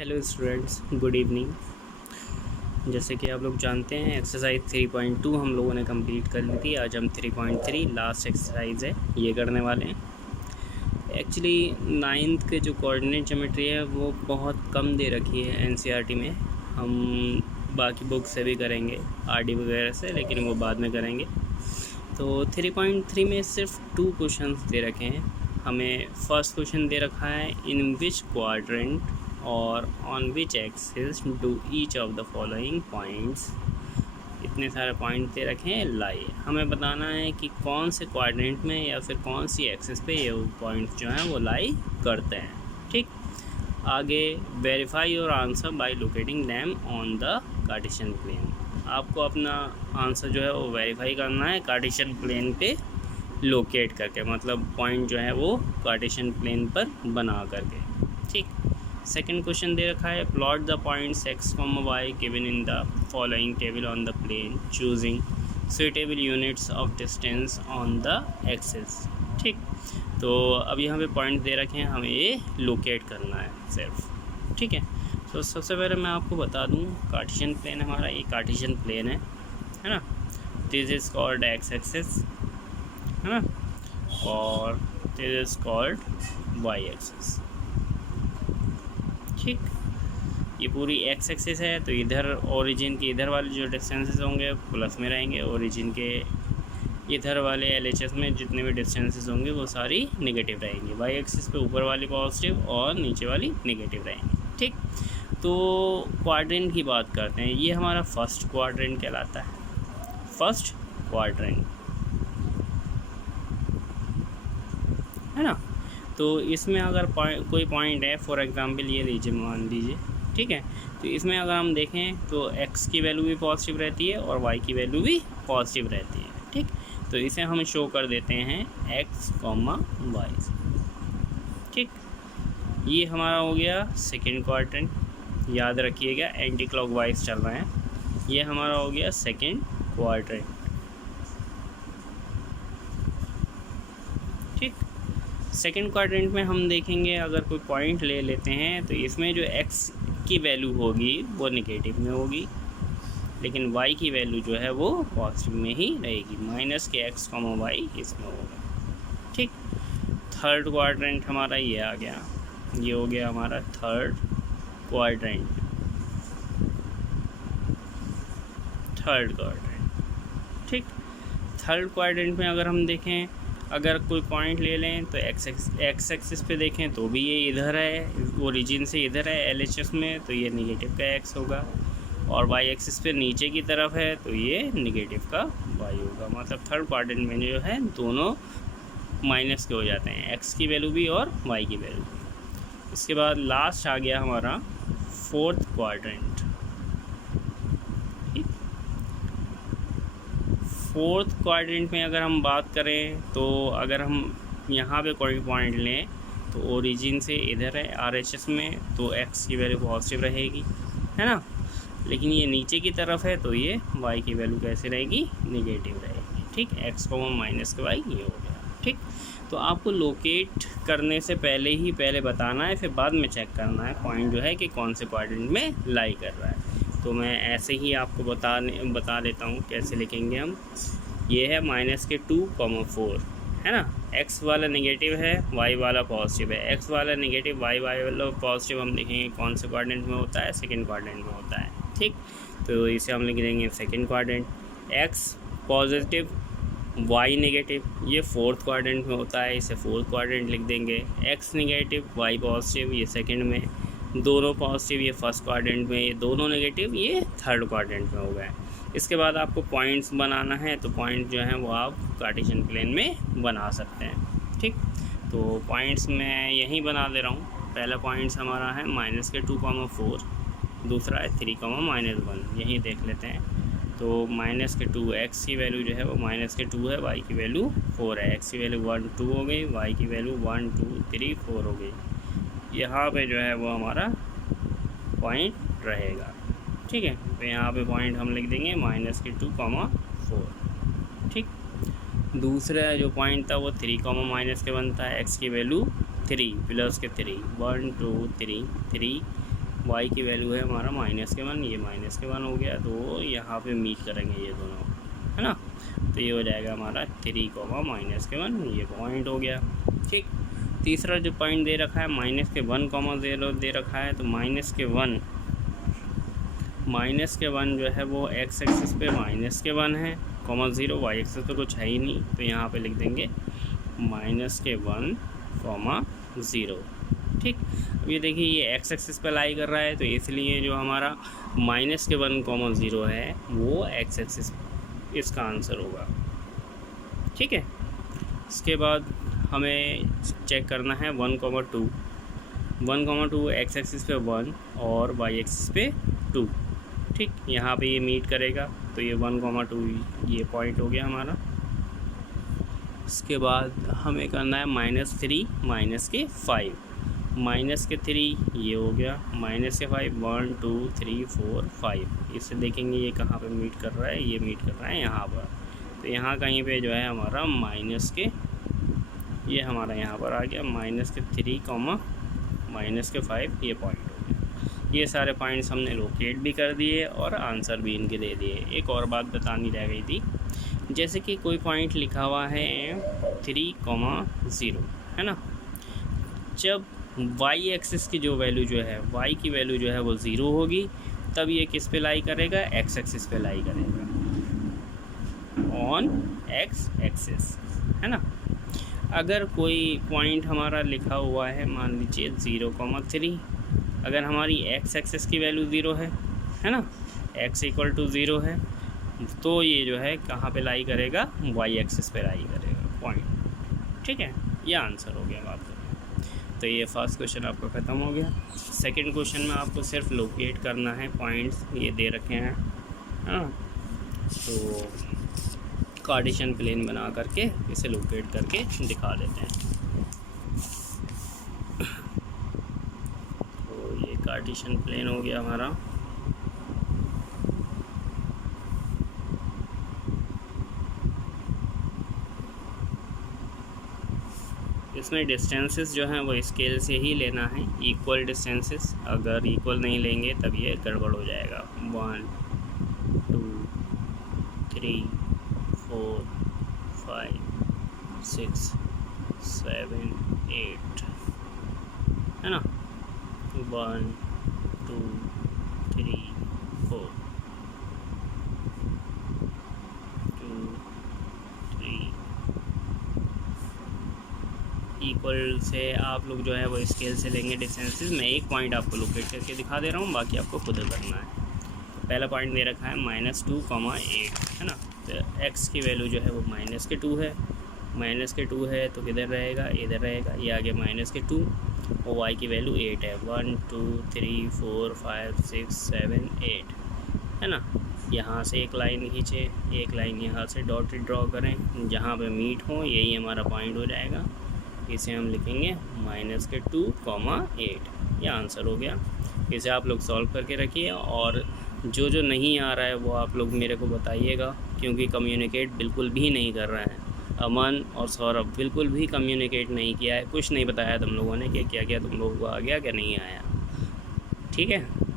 Hello students, good evening. जैसे कि आप लोग जानते हैं एक्सरसाइज 3.2 हम लोगों ने कंप्लीट कर ली थी। आज हम 3.3 लास्ट एक्सरसाइज है ये करने वाले हैं। एक्चुअली नाइन्थ के जो कोऑर्डिनेट ज्योमेट्री है वो बहुत कम दे रखी है एनसीईआरटी में। हम बाकी बुक से भी करेंगे आरडी वगैरह से, लेकिन वो बाद में करेंगे। तो 3.3 में सिर्फ 2 क्वेश्चंस दे रखे हैं हमें। फर्स्ट क्वेश्चन दे रखा है इन विच क्वाड्रेंट और on which axis do each of the following points. इतने सारे पॉइंट दे रखे हैं लाई। हमें बताना है कि कौन से क्वाड्रेंट में या फिर कौन सी एक्सिस पे ये पॉइंट्स जो हैं वो लाई करते हैं। ठीक, आगे verify your answer by locating them on the Cartesian plane. आपको अपना आंसर जो है वो वेरीफाई करना है कार्टेशियन प्लेन पे लोकेट करके, मतलब पॉइंट जो है वो कार्टेशियन प्लेन पर बना करके। ठीक, सेकंड क्वेश्चन दे रखा है plot the points x, y given in the following table on the plane choosing suitable units of distance on the axis. ठीक, तो अब यहाँ पे पॉइंट दे रखे हैं, हमें ये लोकेट करना है सिर्फ। ठीक है, तो सबसे पहले मैं आपको बता दूँ कार्टेशियन प्लेन हमारा ये कार्टेशियन प्लेन है ना। This is called X axis है ना, और this is called Y axis. ठीक, ये पूरी एक्स एक्सिस है, तो इधर ओरिजिन के इधर वाले जो डिस्टेंसेस होंगे प्लस में रहेंगे, ओरिजिन के इधर वाले एलएचएस में जितने भी डिस्टेंसेस होंगे वो सारी नेगेटिव रहेंगी। वाई एक्सिस पे ऊपर वाली पॉजिटिव और नीचे वाली नेगेटिव रहेंगी। ठीक, तो क्वाड्रेंट की बात करते हैं। ये हमारा फर्स्ट क्वाड्रेंट कहलाता है, फर्स्ट क्वाड्रेंट है ना। तो इसमें अगर कोई पॉइंट है, फॉर एग्जांपल ये लीजिए, मान लीजिए। ठीक है, तो इसमें अगर हम देखें तो x की वैल्यू भी पॉजिटिव रहती है और y की वैल्यू भी पॉजिटिव रहती है। ठीक, तो इसे हम शो कर देते हैं x, y। ठीक, ये हमारा हो गया सेकेंड क्वाड्रेंट। याद रखिएगा एंटी क्लॉकवाइज चल रहे हैं। ये हमारा हो गया सेकेंड क्वाड्रेंट। ठीक, सेकेंड क्वाड्रेंट में हम देखेंगे अगर कोई पॉइंट ले लेते हैं तो इसमें जो x की वैल्यू होगी वो नेगेटिव में होगी, लेकिन y की वैल्यू जो है वो पॉजिटिव में ही रहेगी। माइनस के x, y इसमें होगा। ठीक, थर्ड क्वाड्रेंट हमारा ये आ गया, ये हो गया हमारा थर्ड क्वाड्रेंट। ठीक, थर्ड क्वाड्रेंट में अगर हम देखें, अगर कोई पॉइंट ले लें तो एक्स एक्सिस पे देखें तो भी ये इधर है, ओरिजिन से इधर है एलएचएस में, तो ये नेगेटिव का x होगा। और वाई एक्सिस पे नीचे की तरफ है तो ये नेगेटिव का y होगा। मतलब थर्ड क्वाड्रेंट में जो है दोनों माइनस के हो जाते हैं, x की वैल्यू भी और y की वैल्यू भी। इसके बाद लास्ट आ गया हमारा फोर्थ क्वाड्रेंट। फोर्थ क्वाड्रेंट में अगर हम बात करें तो अगर हम यहाँ पे कोई पॉइंट लें तो ओरिजिन से इधर है आरएचएस में, तो x की वैल्यू पॉजिटिव रहेगी है ना, लेकिन ये नीचे की तरफ है तो ये y की वैल्यू कैसे रहेगी, नेगेटिव रहेगी। ठीक, x माइनस के y ये हो गया। ठीक, तो आपको लोकेट करने से पहले बताना है, फिर बाद में चेक करना है पॉइंट जो है कि कौन से क्वाड्रेंट में लाई कर रहा है। तो मैं ऐसे ही आपको बता देता हूँ कैसे लिखेंगे हम। ये है माइनस के 2, 4 है ना। x वाला नेगेटिव है, y वाला पॉजिटिव है। x वाला नेगेटिव, y वाला पॉजिटिव हम लिखेंगे कौन से क्वाड्रेंट में होता है, सेकंड क्वाड्रेंट में होता है। ठीक, तो इसे हम लिख देंगे second quadrant. x positive, y negative, ये फोर्थ क्वाड्रेंट में होता है, इसे फोर्थ क्वाड्रेंट लिख देंगे। x नेगेटिव, y पॉजिटिव, ये सेकंड में, दोनों पॉजिटिव ये फर्स्ट क्वाड्रेंट में, ये दोनों नेगेटिव ये थर्ड क्वाड्रेंट में हो गए। इसके बाद आपको पॉइंट्स बनाना है, तो पॉइंट जो हैं वो आप कार्टेशियन प्लेन में बना सकते हैं। ठीक, तो पॉइंट्स मैं यहीं बना दे रहा हूँ। पहला पॉइंट्स हमारा है माइनस के 2, 4, दूसरा है 3, -1, यहीं देख लेते हैं। तो माइनस के 2, x की वैल्यू जो है वो माइनस के 2 है, y की वैल्यू 4 है। x की वैल्यू 1, 2 हो गई, y की वैल्यू 1, 2, 3, 4 हो गई। यहाँ पे जो है वो हमारा पॉइंट रहेगा। ठीक है, तो यहाँ पे पॉइंट हम लिख देंगे माइनस के 2, 4। ठीक, दूसरा जो पॉइंट था वो 3, -के बनता है। x की वैल्यू 3 प्लस के 3, 1, 2, 3, 3 वाई की वैल्यू है हमारा -1, ये -1 हो गया, तो यहाँ पे मीट करेंगे ये दोनों, है ना। तो ये हो जाएगा हमारा 3, -1, ये पॉइंट हो गया। ठीक, तीसरा जो पॉइंट दे रखा है -1, 0 दे रखा है, तो -1 जो है वो एक्स एक्सिस पे -1 है, -0, वाई एक्सिस पे कुछ है ही नहीं, तो यहाँ पे लिख देंगे -1, 0। ठीक, अब ये देखिए ये एक्स एक्सिस पे लाई कर रहा है, तो इसलिए जो हमारा -1, 0 है वो एक्स एक्सिस इसका आंसर होगा। ठीक है, इसके बाद हमें चेक करना है 1, 2 एक्स एक्सिस पे 1 और वाई एक्सिस पे 2। ठीक, यहाँ पे ये मीट करेगा, तो ये 1, 2 ये पॉइंट हो गया हमारा। इसके बाद हमें करना है -3, -5, -3 ये हो गया, -5, 1, 2, 3, 4, 5। इससे देखेंगे ये कहाँ पे मीट कर रहा है, ये मीट कर रहा है यहाँ पर, तो यहाँ कहीं पे जो है हमारा ये हमारा यहाँ पर आ गया -3, -5 ये पॉइंट हो गया। ये सारे पॉइंट्स हमने लोकेट भी कर दिए और आंसर भी इनके दे दिए। एक और बात बतानी रह गई थी, जैसे कि कोई पॉइंट लिखा हुआ है 3, 0, है ना। जब वाई एक्सिस की जो वैल्यू जो है, वाई की वैल्यू जो है वो 0 होगी, तब ये किस पे लाई करेगा, एक्स एक्सिस पे लाई करेगा, ऑन एक्स एक्सिस, है ना। अगर कोई पॉइंट हमारा लिखा हुआ है, मान लीजिए 0, 3, अगर हमारी एक्स एक्सिस की वैल्यू 0 है ना, x = 0 है, तो ये जो है कहाँ पे लाई करेगा, वाई एक्सिस पे लाई करेगा पॉइंट। ठीक है, ये आंसर हो गया बात करें। तो ये फर्स्ट क्वेश्चन आपका ख़त्म हो गया। सेकंड क्वेश्चन में आपको सिर्फ लोकेट करना है पॉइंट्स, ये दे रखे हैं, हाँ, तो कार्टेशियन प्लेन बना करके इसे लोकेट करके दिखा देते हैं। तो ये कार्टेशियन प्लेन हो गया हमारा। इसमें डिस्टेंसेस जो हैं वो स्केल से ही लेना है, इक्वल डिस्टेंसेस। अगर इक्वल नहीं लेंगे तब ये गड़बड़ हो जाएगा। 1, 2, 3, 4, 5, 6, 7, 8, है ना। 1, 2, 3, 4, 2, 3। इक्वल से आप लोग जो है वो स्केल से लेंगे डिस्टेंसेस। मैं एक पॉइंट आपको लोकेट करके दिखा दे रहा हूँ, बाकी आपको खुद करना है। पहला पॉइंट दे रखा है -2, 8, है ना। तो x की वैल्यू जो है वो -2 है, -2 है तो किधर रहेगा, इधर रहेगा, ये आगे -2, और y की वैल्यू 8 है। 1, 2, 3, 4, 5, 6, 7, 8, है ना। यहाँ से एक लाइन खींचे, एक लाइन यहाँ से डॉटेड ड्रॉ करें, जहाँ पे मीट हो यही हमारा पॉइंट हो जाएगा। इसे हम लिखेंगे -2, 8, ये आंसर हो गया। इसे आप लोग सॉल्व करके रखिए, और जो नहीं आ रहा है वो आप लोग मेरे को बताइएगा, क्योंकि कम्युनिकेट बिल्कुल भी नहीं कर रहा है। अमन और सौरभ बिल्कुल भी कम्युनिकेट नहीं किया है, कुछ नहीं बताया तुम लोगों ने कि क्या क्या तुम लोगों को आ गया क्या नहीं आया। ठीक है।